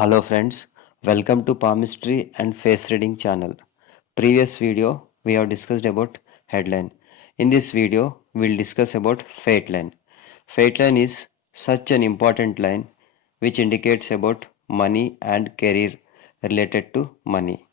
Hello friends, welcome to Palmistry and Face Reading channel. Previous video we have discussed about headline. In this video we'll discuss about fate line. Fate line is such an important line which indicates about money and career related to money.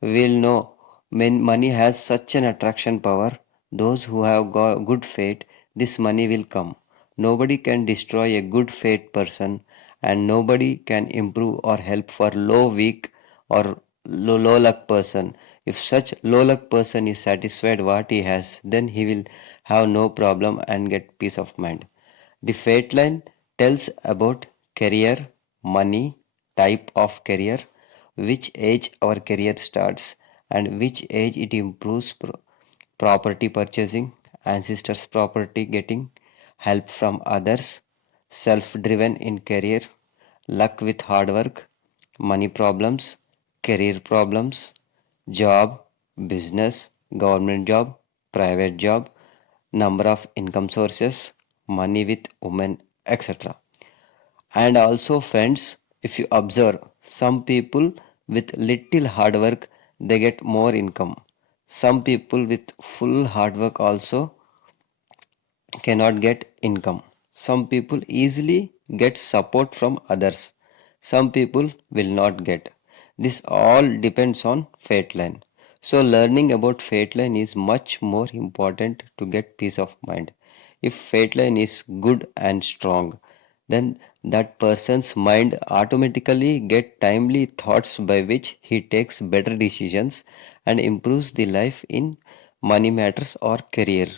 We'll know when money has such an attraction power, those who have got good fate, this money will come. Nobody can destroy a good fate person and nobody can improve or help for low, weak or low luck person. If such low luck person is satisfied what he has, then he will have no problem and get peace of mind. The fate line tells about career, money, type of career, which age our career starts, and which age it improves property purchasing, ancestors' property getting, help from others, self driven in career, luck with hard work, money problems, career problems, job, business, government job, private job, number of income sources, money with women, etc. And also, friends, if you observe, some people with little hard work they get more income. Some people with full hard work also cannot get income. Some people easily get support from others. Some people will not get. This all depends on fate line. So learning about fate line is much more important to get peace of mind. If fate line is good and strong, then that person's mind automatically get timely thoughts by which he takes better decisions and improves the life in money matters or career.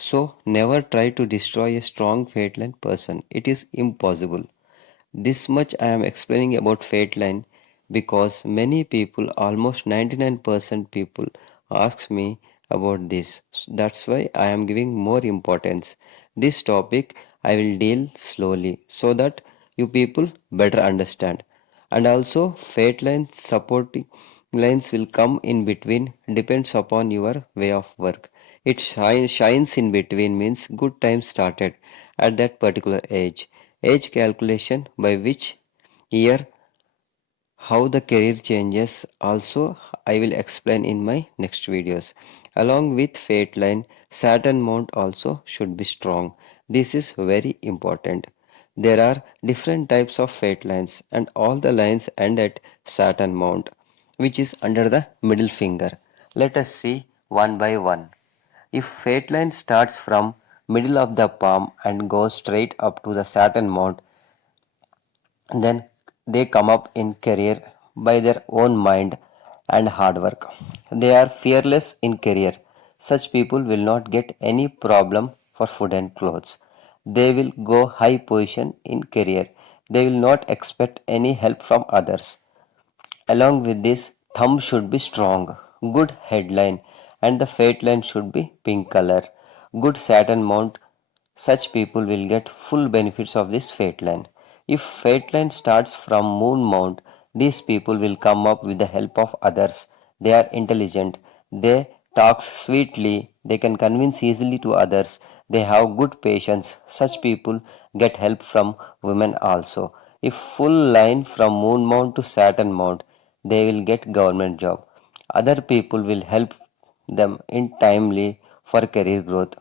So never try to destroy a strong fate line person. It is impossible. This much I am explaining about fate line because many people, almost 99% people, asks me about this. That's why I am giving more importance. This topic I will deal slowly so that you people better understand. And also fate line supporting lines will come in between depends upon your way of work. It shines in between means good time started at that particular age. Age calculation by which year how the career changes also I will explain in my next videos. Along with fate line, Saturn mount also should be strong. This is very important. There are different types of fate lines and all the lines end at Saturn mount which is under the middle finger. Let us see one by one. If fate line starts from middle of the palm and goes straight up to the Saturn mount, then they come up in career by their own mind and hard work. They are fearless in career. Such people will not get any problem for food and clothes. They will go high position in career. They will not expect any help from others. Along with this, thumb should be strong, good headline, and the fate line should be pink color. Good Saturn mount, such people will get full benefits of this fate line. If fate line starts from moon mount, these people will come up with the help of others. They are intelligent, they talk sweetly, they can convince easily to others, they have good patience. Such people get help from women also. If full line from moon mount to Saturn mount, they will get government job. Other people will help them in timely for career growth.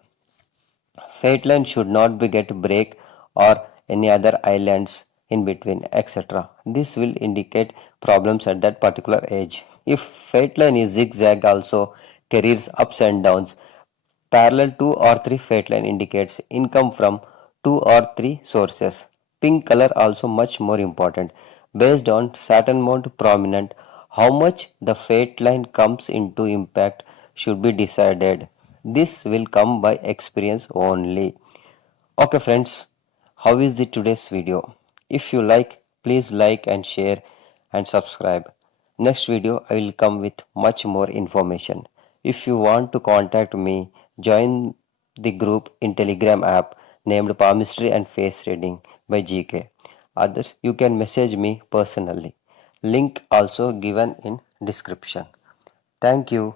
Fate line should not be get break or any other islands in between, etc. This will indicate problems at that particular age. If fate line is zigzag also careers ups and downs, parallel 2 or 3 fate line indicates income from 2 or 3 sources. Pink color also much more important. Based on Saturn mount prominent, how much the fate line comes into impact should be decided. This will come by experience only. Okay friends, how is the today's video? If you like, please like and share and subscribe. Next video I will come with much more information. If you want to contact me, join the group in Telegram app named Palmistry and Face Reading by GK. Others you can message me personally. Link also given in description. Thank you.